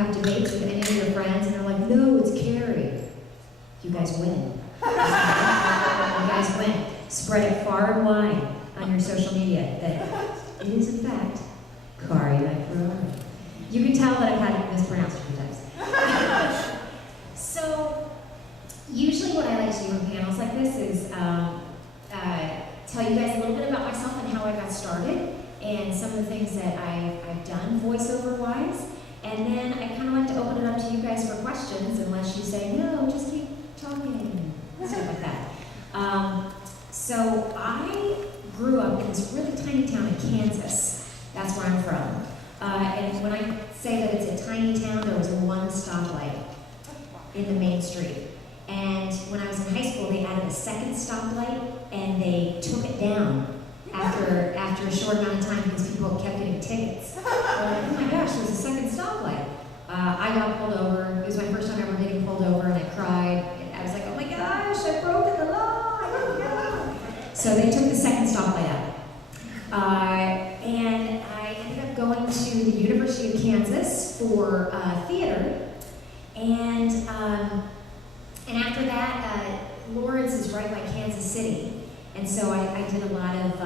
have debates with any of your friends and they're like, no, it's Kari. You guys win. You guys win. Spread it far and wide on your social media that it is in fact Kari Wahlgren. You can tell that I've had it mispronounced a few times. So, usually what I like to do in panels like this is tell you guys a little bit about myself and how I got started, and some of the things that I've done voiceover-wise, and then I kind of like to open it up to you guys for questions, unless you say, no, just keep talking, and stuff like that. So I grew up in this really tiny town in Kansas. That's where I'm from. And when I say that it's a tiny town, there was one stoplight in the main street. And when I was in high school, they added a second stoplight, and they took it down after a short amount of time because people kept getting tickets. Like, oh my gosh, there's a second stoplight. I got pulled over. It was my first time ever getting pulled over, and I cried. I was like, oh my gosh, I've broken the law. So they took the second stoplight out. And I ended up going to the University of Kansas for theater. And after that, Lawrence is right by Kansas City. And so I did a lot of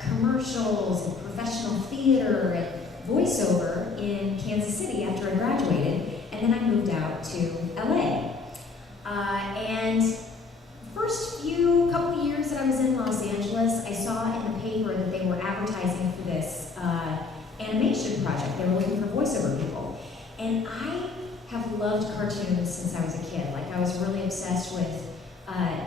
commercials and professional theater and voiceover in Kansas City after I graduated. And then I moved out to LA. And first couple of years that I was in Los Angeles, I saw in the paper that they were advertising for this animation project. They were looking for voiceover people. And I have loved cartoons since I was a kid. Like, I was really obsessed with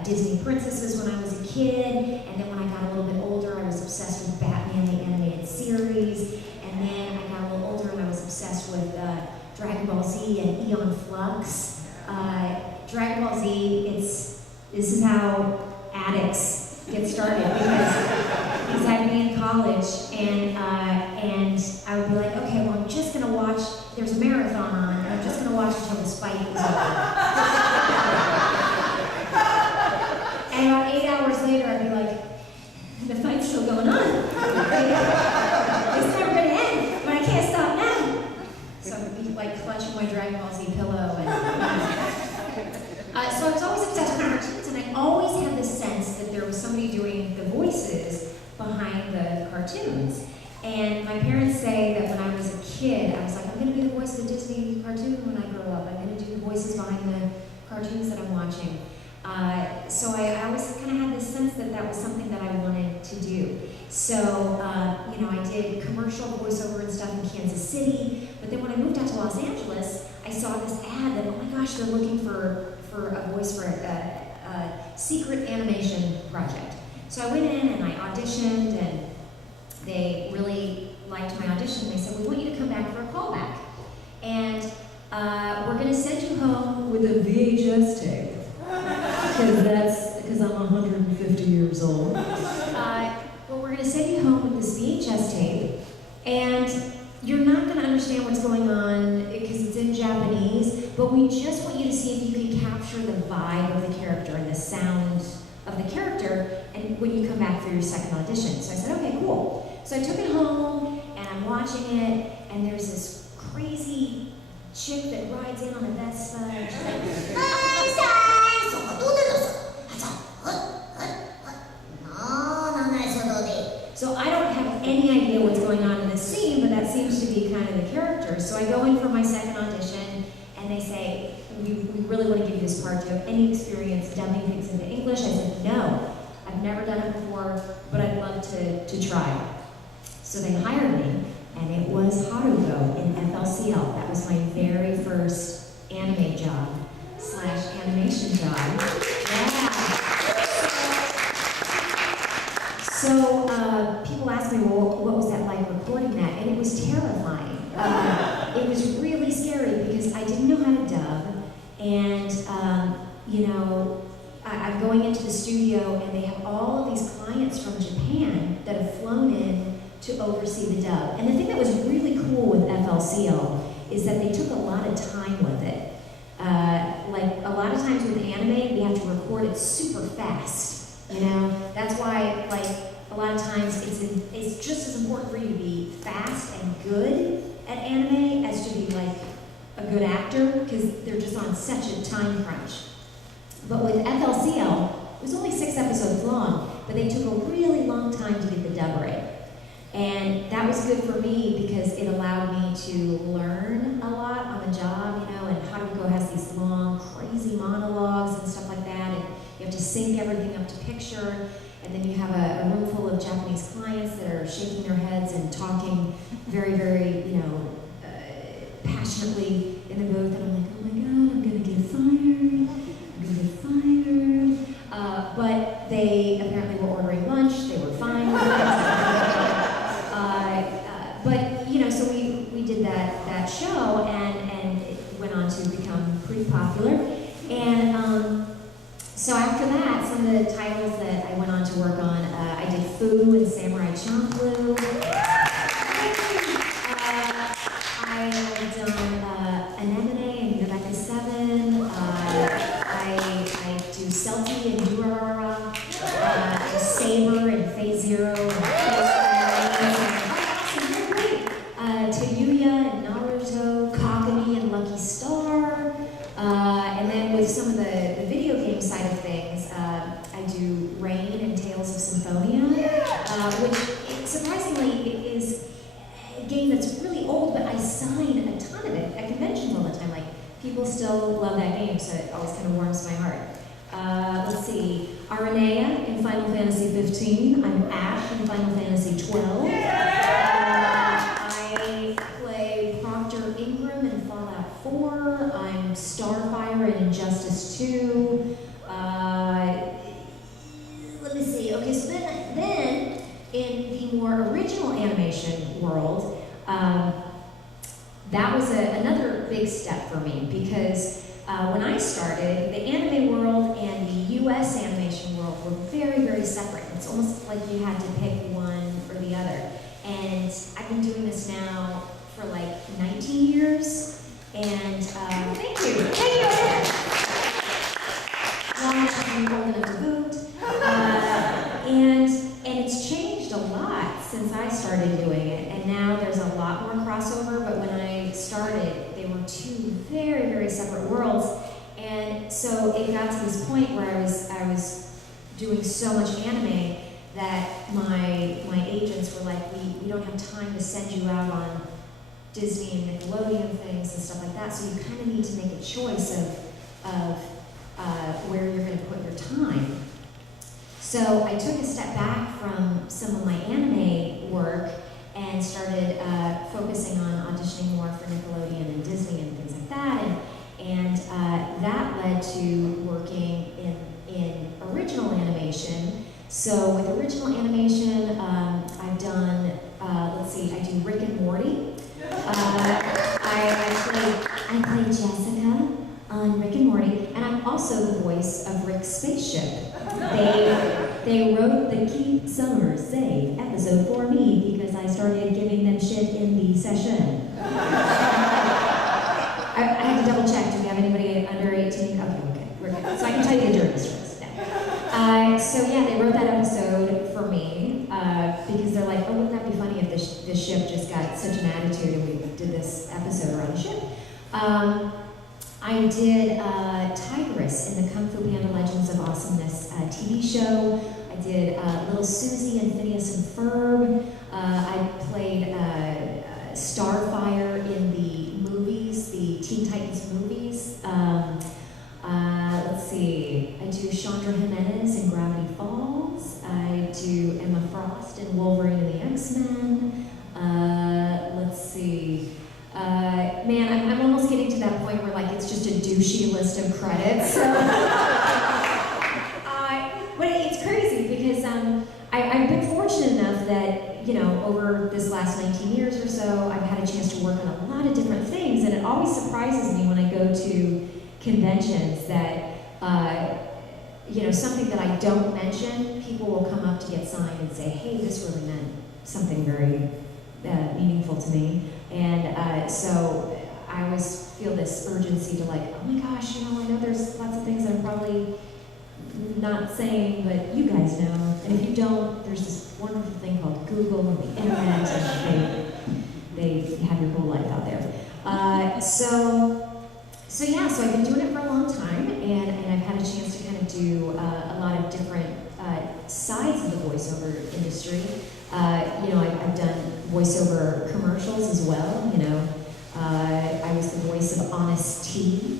Disney princesses when I was a kid, and then when I got a little bit older, I was obsessed with Batman the Animated Series, and then I got a little older and I was obsessed with Dragon Ball Z and Eon Flux. Dragon Ball Z, this is how addicts get started, because I'd be in college and I would be like, okay, well, I'm just gonna watch, there's a marathon on, and I'm just gonna watch until this fight is over. And about 8 hours later, I'd be like, the fight's still going on. It's never gonna end, but I can't stop now. So I'd be like clutching my Dragon Ball Z pillow. So I was always obsessed with cartoons, and I always had this sense that there was somebody doing the voices behind the cartoons. And my parents say that when I was a kid, I was like, I'm gonna be the voice of the Disney cartoon when I grow up. I'm gonna do the voices behind the cartoons that I'm watching. So I always kind of had this sense that that was something that I wanted to do. So, I did commercial voiceover and stuff in Kansas City, but then when I moved out to Los Angeles, I saw this ad that, oh my gosh, they're looking for a voice for a secret animation project. So I went in and I auditioned, and they really liked my audition. They said, we want you to come back for a callback. And we're gonna send you home with a VHS tape. Because I'm 150 years old. Well, we're going to send you home with this VHS tape, and you're not going to understand what's going on because it's in Japanese, but we just want you to see if you can capture the vibe of the character and the sound of the character, and when you come back for your second audition. So I said, okay, cool. So I took it home, and I'm watching it, and there's this crazy chick that rides in on a Vespa, and she's like, so I don't have any idea what's going on in this scene, but that seems to be kind of the character. So I go in for my second audition, and they say, we really want to give you this part. Do you have any experience dubbing things into English? I said, no, I've never done it before, but I'd love to try. So they hired me, and it was Haruko in FLCL. That was my very first anime job / animation job. Yeah. So people ask me, well, what was that like recording that? And it was terrifying. It was really scary because I didn't know how to dub, and I'm going into the studio, and they have all of these clients from Japan that have flown in to oversee the dub. And the thing that was really cool with FLCL is that they took a lot of time with it. Like a lot of times with anime, we have to record it super fast. That's why a lot of times it's just as important for you to be fast and good at anime as to be a good actor because they're just on such a time crunch. But with FLCL, it was only 6 episodes long, but they took a really long time to get the dub right. And that was good for me because it allowed me to learn a lot on the job, you know, and Haruko has these long, crazy monologues and stuff like that, and you have to sync everything up to picture, and then you have a room full of Japanese clients that are shaking their heads and talking very, very, you know, passionately in the booth, and I'm like, oh my God, I'm gonna get fired, I'm gonna get fired. But they apparently were ordering lunch, they were fine with it. But, you know, so we did that show, and it went on to become pretty popular. And so after that, some of the titles that I went on to work on, I did Fu and Samurai Champloo. I have done Anemone and Rebecca 7. I do Celti and Durarara. Saber and Phase Zero. Tayuya and Naruto, Kagami and Lucky Star, and then with some of the video game side of things, I do Rain and Tales of Symphonia, which surprisingly is a game that's really old, but I sign a ton of it at conventions all the time. Like, people still love that game, so it always kind of warms my heart. Let's see, Aranea in Final Fantasy 15. I'm Ash in Final Fantasy 12. I play Proctor Ingram in Fallout 4. I'm Starfire in Injustice 2. Let me see. Okay, so then in the more original animation world, that was another big step for me because when I started, the anime world and the US animation world were very, very separate. It's almost like you had to pick one or the other. And I've been doing this now for like 19 years. And thank you. Long I'm old enough to boot. And it's changed a lot since I started doing it. And now there's a lot more crossover. But when I started, they were two very, very separate worlds. And so it got to this point where I was doing so much anime that my agents were like, we don't have time to send you out on Disney and Nickelodeon things and stuff like that, so you kind of need to make a choice of where you're going to put your time. So I took a step back from some of my anime work and started focusing on auditioning more for Nickelodeon and Disney and things like that, and that led to working in original animation. So with original animation, I've done, let's see, I do Rick and Morty. I play Jessica on Rick and Morty, and I'm also the voice of Rick's spaceship. They wrote the Keep Summers Safe episode for me because I started giving them shit in the session. I had to double check, do we have anybody under 18? Okay, we're good. So I can tell you the dirty stories. So yeah, they wrote that episode for me because they're like, oh, wouldn't that be funny if the ship just got such an attitude and we did this episode around the ship. I did Tigress in the Kung Fu Panda Legends of Awesomeness TV show. I did Little Susie and Phineas and Ferb. I played Starfire in the movies, the Teen Titans movies. Let's see, I do Chandra Jimenez in Gravity Falls. I do Emma Frost in Wolverine and the X-Men. Let's see. Man, I'm almost getting to that point where like it's just a douchey list of credits. But it's crazy because I've been fortunate enough that, you know, over this last 19 years or so, I've had a chance to work on a lot of different things, and it always surprises me when I go to conventions that, you know, something that I don't mention, people will come up to get signed and say, hey, this really meant something very meaningful to me. And so I always feel this urgency to like, oh my gosh, you know, I know there's lots of things I'm probably not saying, but you guys know. And if you don't, there's this wonderful thing called Google and the internet, and they have your whole life out there. So yeah, so I've been doing it for a long time, and I've had a chance to kind of do a lot of different sides of the voiceover industry. I've done voiceover commercials as well. I was the voice of Honest Tea.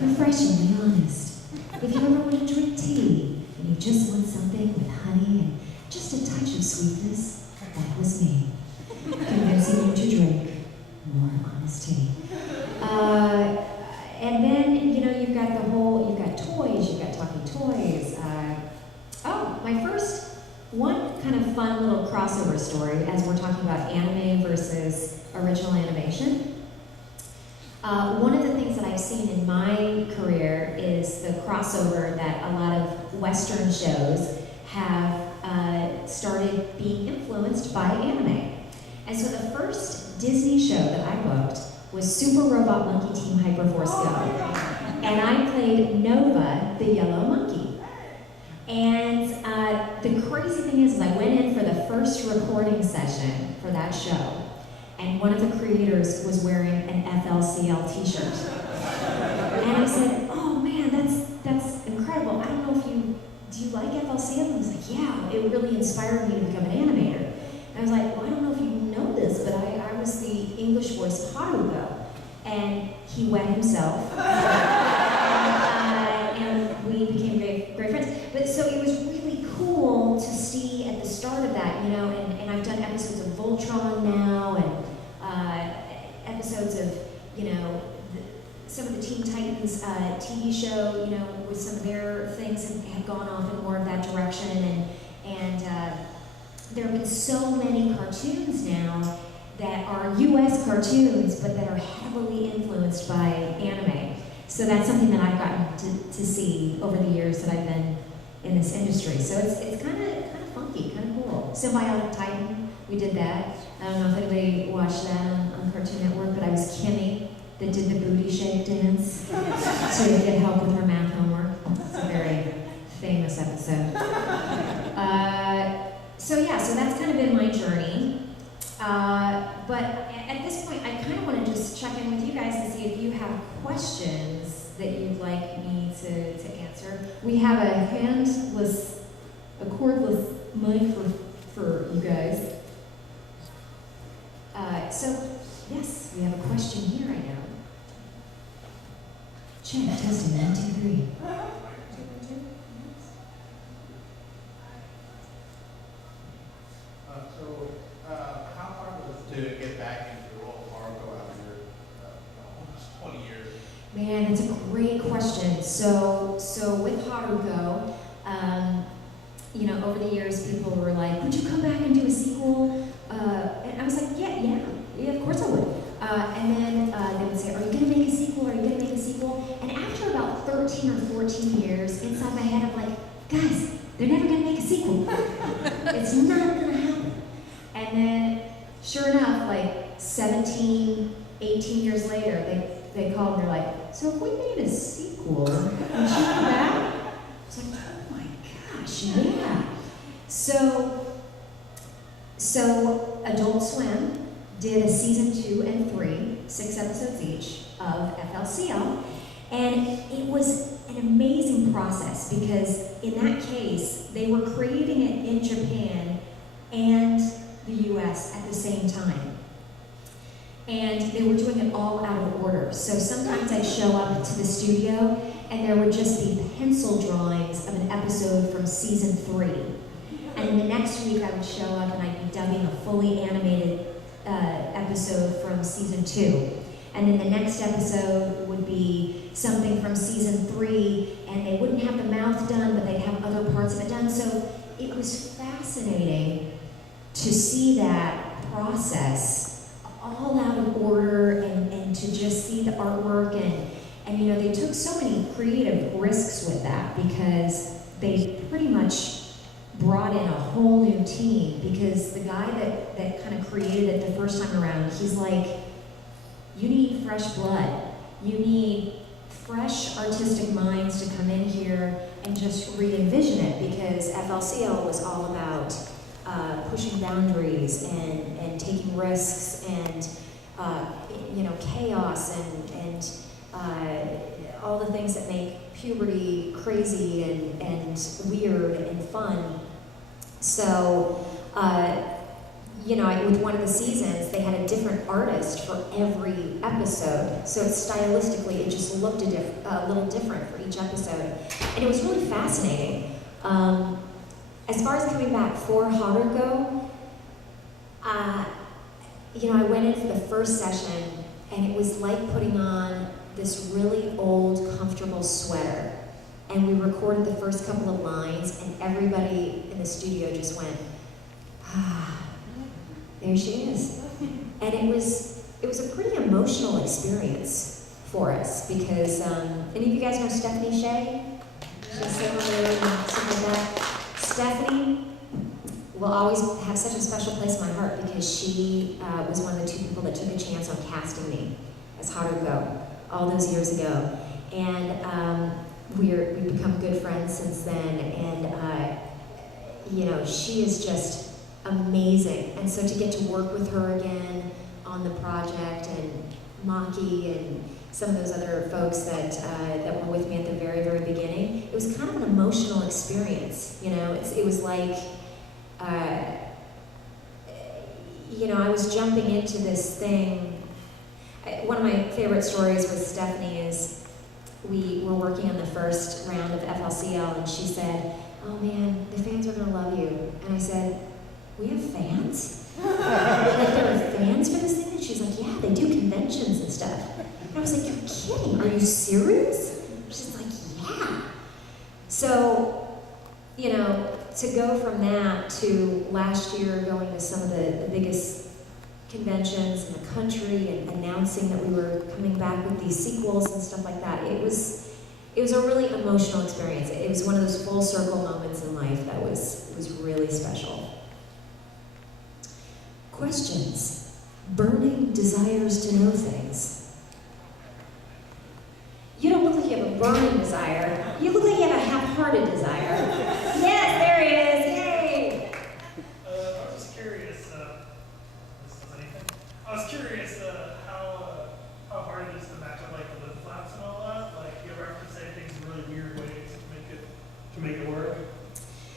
Refreshingly honest. If you ever want to drink tea and you just want something with honey and just a touch of sweetness, that was me. Convincing you to drink more honest tea. And then, you've got toys, you've got talking toys. My first one kind of fun little crossover story as we're talking about anime versus original animation. One of the things that I've seen in my career is the crossover that a lot of Western shows have started being influenced by anime. And so the first Disney show that I booked was Super Robot Monkey Team Hyperforce Go. And I played Nova, the yellow monkey. And the crazy thing is I went in for the first recording session for that show, and one of the creators was wearing an FLCL t-shirt. And I said, oh man, that's incredible. I don't know do you like FLCL? And he was like, yeah, it really inspired me to become an animator. And I was like, well, I don't know if you know this, but I was the English voice of Haruko. And he wet himself. And we became great friends. But so it was really cool to see at the start of that, and I've done episodes of Voltron now, and episodes of, some of the Teen Titans TV show, with some of their things have gone off in more of that direction, and there have been so many cartoons now that are US cartoons, but that are heavily influenced by anime. So that's something that I've gotten to see over the years that I've been in this industry. So it's kind of funky, kind of cool. Symbiotic Titan, we did that. I don't know if anybody watched that on Cartoon Network, but I was Kimmy that did the booty shake dance to get help with her math homework. It's a very famous episode. So that's kind of been my journey. But at this point, I kind of want to just check in with you guys to see if you have questions that you'd like me to answer. We have a cordless mic for you guys. Yes, we have a question here right now. Check, testing, 1, 2, 3. How hard was it to get back into the role of Haruko after almost 20 years? Man, that's a great question. So with Haruko, over the years, people were like, "Would you come back and do a sequel?" And I was like, "Yeah, of course I would." And then they would say, "Are you going to make a sequel? Are you going to make a sequel?" And after about 13 or 14 years, inside my head, I'm like, "Guys, they're never going to make a sequel. It's not going to happen." And then, sure enough, like 17, 18 years later, they called and they're like, "So if we made a sequel, would you come back?" I was like, "Oh my gosh, yeah." So Adult Swim did a season 2 and 3, 6 episodes each of FLCL, and it was an amazing process because in that case, they were creating it in Japan and the US at the same time. And they were doing it all out of order. So sometimes I'd show up to the studio and there would just be pencil drawings of an episode from season 3. And the next week I would show up and I'd be dubbing a fully animated episode from season 2. And then the next episode would be something from season 3, and they wouldn't have the mouth done, but they'd have other parts of it done. So it was fascinating to see that process all out of order and to just see the artwork. And they took so many creative risks with that because they pretty much brought in a whole new team, because the guy that kind of created it the first time around, he's like, you need fresh blood. You need fresh artistic minds to come in here and just re-envision it, because FLCL was all about pushing boundaries and taking risks and chaos and all the things that make puberty crazy and weird and fun. So, with one of the seasons, they had a different artist for every episode. So stylistically, it just looked a little different for each episode. And it was really fascinating. As far as coming back for Haruko, I went in for the first session, and it was like putting on this really old, comfortable sweater. And we recorded the first couple of lines, and everybody in the studio just went, there she is. And it was a pretty emotional experience for us, because any of you guys know Stephanie Shea? She's sitting over there and stuff like that. Stephanie will always have such a special place in my heart, because she was one of the 2 people that took a chance on casting me as Haruko all those years ago. And we've become good friends since then, and she is just amazing. And so to get to work with her again on the project, and Maki and some of those other folks that were with me at the very, very beginning, it was kind of an emotional experience. It was like, I was jumping into this thing. One of my favorite stories with Stephanie is we were working on the first round of FLCL, and she said, "Oh man, the fans are gonna love you." And I said, "We have fans? Like there are fans for this thing?" And she's like, "Yeah, they do conventions and stuff." And I was like, "You're kidding, are you serious?" She's like, "Yeah." So, to go from that to last year going to some of the biggest conventions in the country and announcing that we were coming back with these sequels and stuff like that, it was a really emotional experience. It was one of those full circle moments in life that was really special. Questions? Burning desires to know things. You don't look like you have a burning desire. You look like you have a half-hearted desire. Yes, there he is. Yay! I was just curious. I was curious how hard it is to match up like the lip flaps and all that. Like, you ever have to say things in really weird ways to make it work?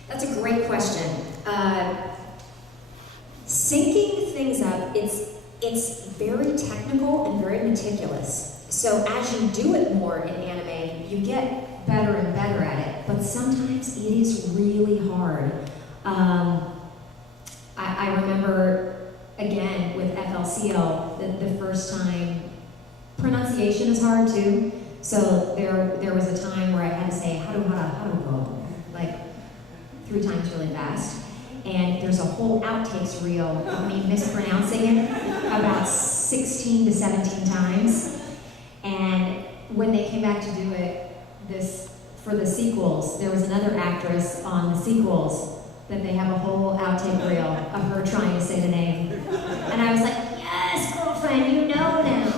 That's a great question. Syncing things up, it's very technical and very meticulous. So as you do it more in anime, you get better and better at it. But sometimes it is really hard. I remember, again, with FLCL, the first time, pronunciation is hard too. So there was a time where I had to say Haruko, like 3 times really fast. And there's a whole outtakes reel of me mispronouncing it about 16 to 17 times. And when they came back to do it for the sequels, there was another actress on the sequels that they have a whole outtake reel of her trying to say the name. And I was like, yes, girlfriend, you know now.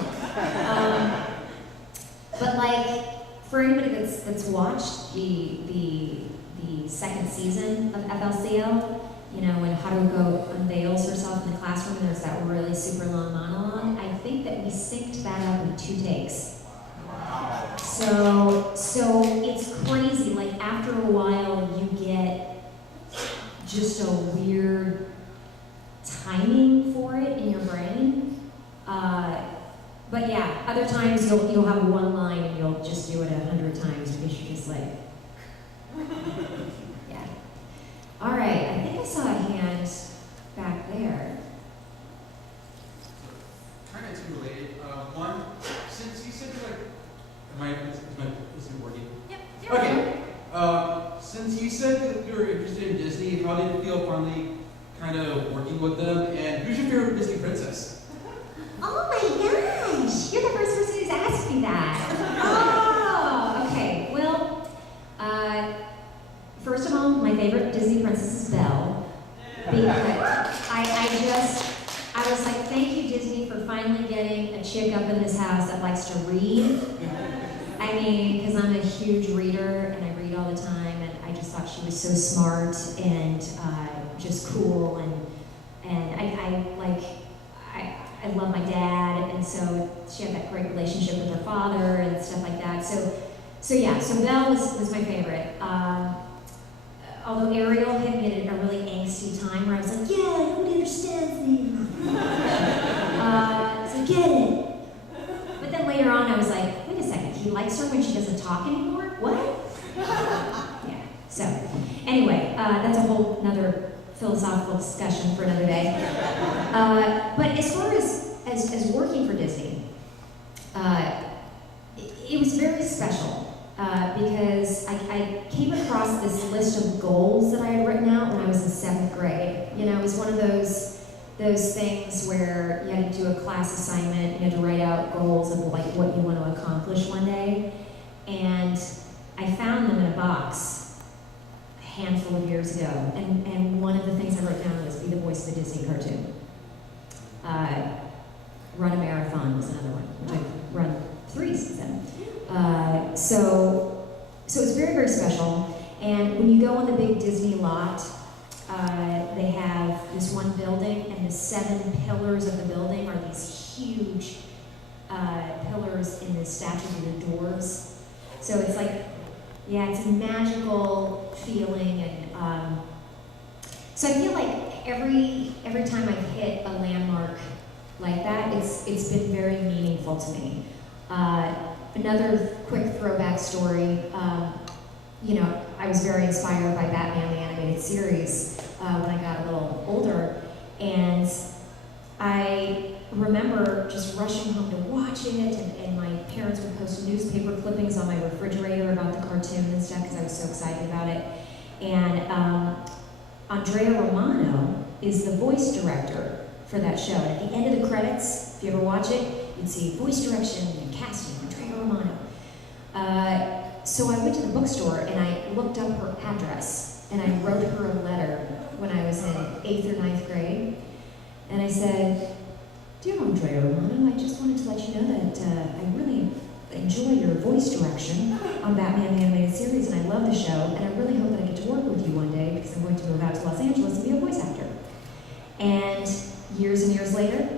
But like, for anybody that's watched the second season of FLCL, when Haruko unveils herself in the classroom and there's that really super long monologue, I think that we synced that up in 2 takes. So it's crazy. Like after a while, you get just a weird timing for it in your brain. But yeah, other times you'll have one line and you'll just do it 100 times because you're just like, yeah. All right, I think I saw a hand back there. Kind of two related. One, since you said is it working? Yep. Okay. Since you said that you were interested in Disney, how did it feel finally kind of working with them? And who's your favorite Disney princess? Oh my gosh, you're the first person who's asked me that. Oh, okay. Well, first of all, my favorite Disney princess is Belle. Because I was like, thank you, Disney, for finally getting a chick up in this house that likes to read. I mean, because I'm a huge reader and I read all the time, and I just thought she was so smart and just cool, and I love my dad, relationship with her father and stuff like that. So yeah, so Belle was my favorite. Although Ariel hit me at a really angsty time where I was like, yeah, nobody understands me. So get it. But then later on I was like, wait a second, he likes her when she doesn't talk anymore? What? Yeah, so anyway, that's a whole nother philosophical discussion for another day. But as far as working for Disney, it was very special. Because I came across this list of goals that I had written out when I was in 7th grade. You know, it was one of those things where you had to do a class assignment, you had to write out goals of like what you want to accomplish one day. And I found them in a box a handful of years ago. And one of the things I wrote down was be the voice of a Disney cartoon. Run a marathon was another one, which I've run 3 since then. So it's very, very special. And when you go on the big Disney lot, they have this one building, and the 7 pillars of the building are these huge pillars in the statue of the dwarves. So it's like, yeah, it's a magical feeling, and so I feel like every time I've hit a landmark like that, it's been very meaningful to me. Another quick throwback story, you know, I was very inspired by Batman the Animated Series when I got a little older, and I remember just rushing home to watch it, and my parents would post newspaper clippings on my refrigerator about the cartoon and stuff because I was so excited about it. And Andrea Romano is the voice director for that show. And at the end of the credits, if you ever watch it, you'd see voice direction and casting, Andrea Romano. So I went to the bookstore and I looked up her address and I wrote her a letter when I was in 8th or 9th grade. And I said, "Dear Andrea Romano, I just wanted to let you know that I really enjoy your voice direction on Batman the Animated Series, and I love the show, and I really hope that I get to work with you one day because I'm going to move out to Los Angeles and be a voice actor." And years later,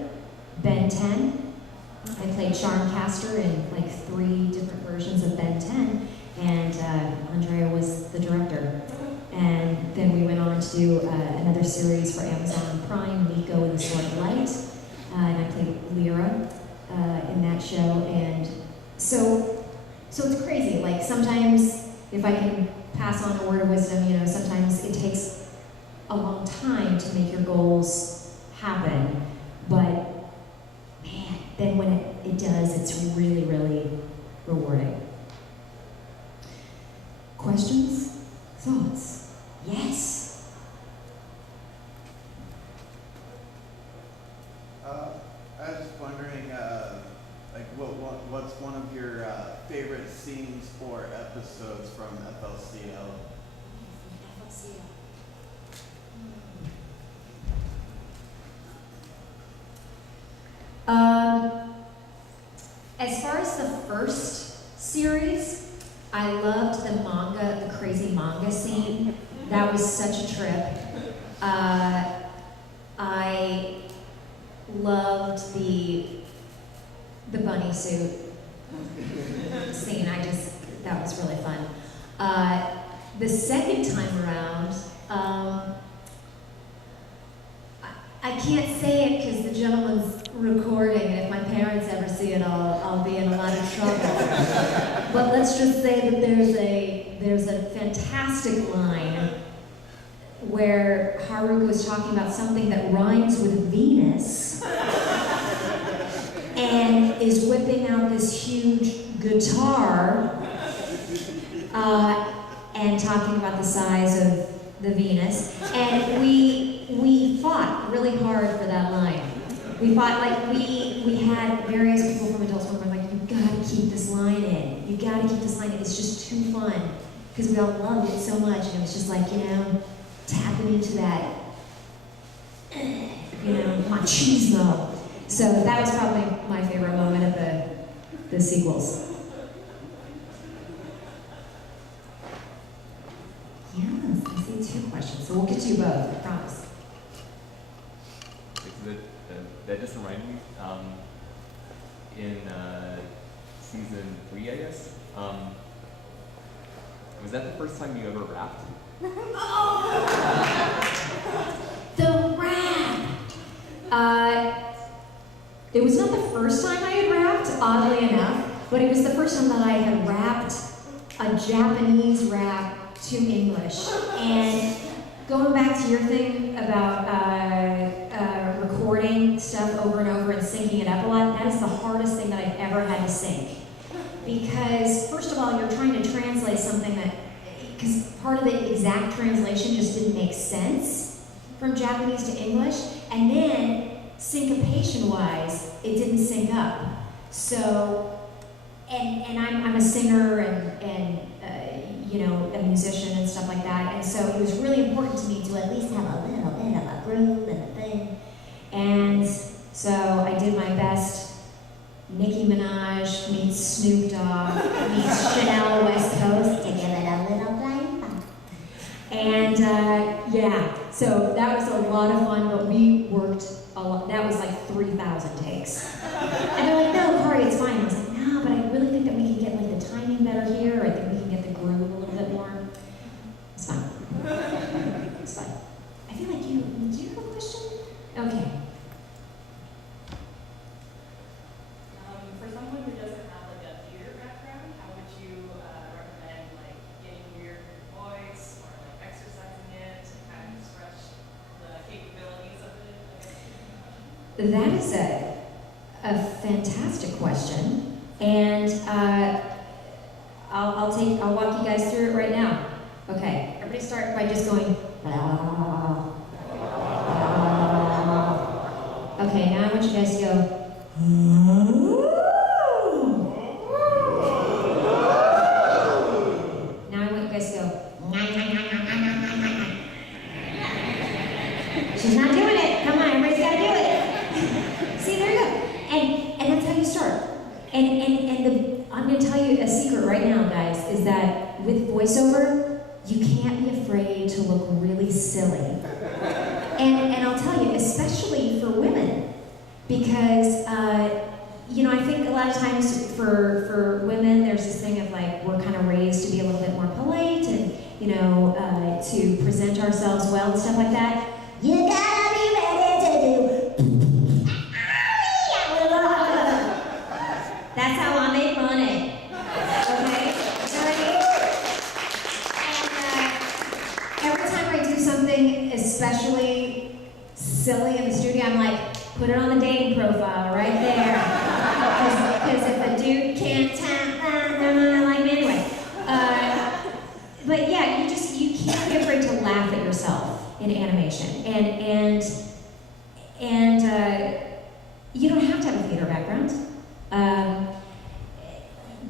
Ben 10, I played Charmcaster in like 3 different versions of Ben 10, and Andrea was the director. And then we went on to do another series for Amazon Prime, Nico and the Sword of Light, and I played Lyra in that show. And so it's crazy. Like sometimes, if I can pass on a word of wisdom, you know, sometimes it takes a long time to make your goals happen, but man, then when it does, it's really, really rewarding. Questions? Thoughts? Yes? I was just wondering, like, what's one of your favorite scenes or episodes from FLCL? As far as the first series, I loved the manga, the crazy manga scene. That was such a trip. I loved the bunny suit scene. That was really fun. The second time around, I can't say it because the gentleman's recording, and if my parents ever see it, I'll be in a lot of trouble. But let's just say that there's a fantastic line where Haruka is talking about something that rhymes with Venus and is whipping out this huge guitar and talking about the size of the Venus. And we fought really hard for that line. We fought, like, we had various people from Adult Swim were like, "You gotta keep this line in. You gotta keep this line in. It's just too fun." Because we all loved it so much, and it was just like, you know, tapping into that, you know, machismo. So that was probably my favorite moment of the sequels. Yes, I see 2 questions, so we'll get to you both, I promise. That just reminded me, in season 3, I guess. Was that the first time you ever rapped? The rap! It was not the first time I had rapped, oddly enough, but it was the first time that I had rapped a Japanese rap to English. And going back to your thing about recording stuff over and over and syncing it up a lot, that is the hardest thing that I've ever had to sync. Because, first of all, you're trying to translate something that, because part of the exact translation just didn't make sense from Japanese to English, and then syncopation-wise, it didn't sync up. So, and I'm a singer and you know, a musician and stuff like that, and so it was really important to me to at least have a little bit of a groove and a thing. And so I did my best. Nicki Minaj meets Snoop Dogg meets Chanel West Coast to give it a little blind. And yeah, so that was a lot of fun, but we worked a lot. That was like 3,000 takes. And they're like, no, Kari, it's fine. I was like, no, but I really think that we can get like the timing better here. I think we can get the groove a little bit more. It's fine. It's fine. I feel like do you have a question? Okay. For someone who doesn't have like a theater background, how would you recommend like getting your voice or like exercising it to kind of express the capabilities of it? That is a fantastic question, and I'll walk you guys through it right now. Okay, everybody start by just going. Okay, now I want you guys to go. Now I want you guys to go. She's not doing it. Come on, everybody's got to do it. See, there you go. And that's how you start. I'm going to tell you a secret right now, guys, is that with voiceover, you can't be afraid to look really silly. And I'll tell you, especially for women, because you know, I think a lot of times for women, there's this thing of like we're kind of raised to be a little bit more polite and you know to present ourselves well and stuff like that. You gotta be ready to do. That's how I make money. Okay? You know what I mean? And every time I do something especially silly in the studio, I'm like, put it on the dating profile right there. Because if a dude can't like me anyway. But yeah, you can't be afraid to laugh at yourself in animation. And you don't have to have a theater background.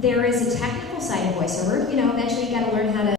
There is a technical side of voiceover. You know, eventually you got to learn how to